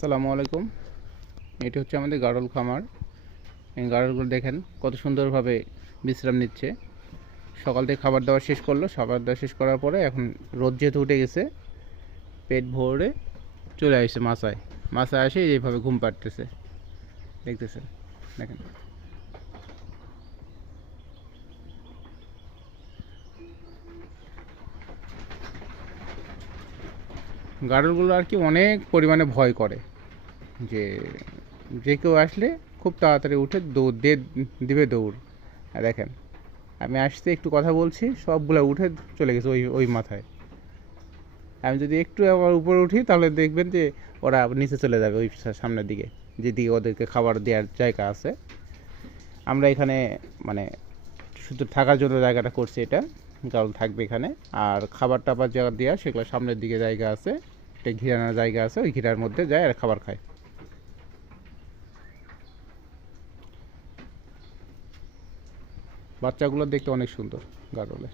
আসসালামু আলাইকুম। এটি হচ্ছে আমাদের গাড়ল খামার। এই গাড়লগুলো দেখেন কত সুন্দরভাবে বিশ্রাম নিচ্ছে। সকাল থেকে খাবার দাবার শেষ করলো, খাবার দাবার শেষ করার পরে এখন রোদ যেহেতু উঠে গেছে, পেট ভরে চলে আসছে মাছায়। মাছায় আসে এইভাবে ঘুম পাড়তেছে, দেখতেছেন। দেখেন গাড়লগুলো আর কি অনেক পরিমাণে ভয় করে যে যে কেউ আসলে খুব তাড়াতাড়ি উঠে দৌড় দিয়ে দিবে দৌড়। আর দেখেন আমি আসতে একটু কথা বলছি, সবগুলো উঠে চলে গেছে ওই ওই মাথায়। আমি যদি একটু আবার উপরে উঠি তাহলে দেখবেন যে ওরা নিচে চলে যাবে ওই সামনের দিকে, যেদিকে ওদেরকে খাবার দেওয়ার জায়গা আছে। আমরা এখানে মানে শুধু থাকার জন্য জায়গাটা করছি, এটা গাড়ল থাকবে এখানে। আর খাবার টাবার জায়গা দেওয়া সেগুলো সামনের দিকে জায়গা আছে, একটা ঘিরানোর জায়গা আছে, ওই ঘিরার মধ্যে যায় আর খাবার খায়। বাচ্চাগুলো দেখতে অনেক সুন্দর গাড়লে।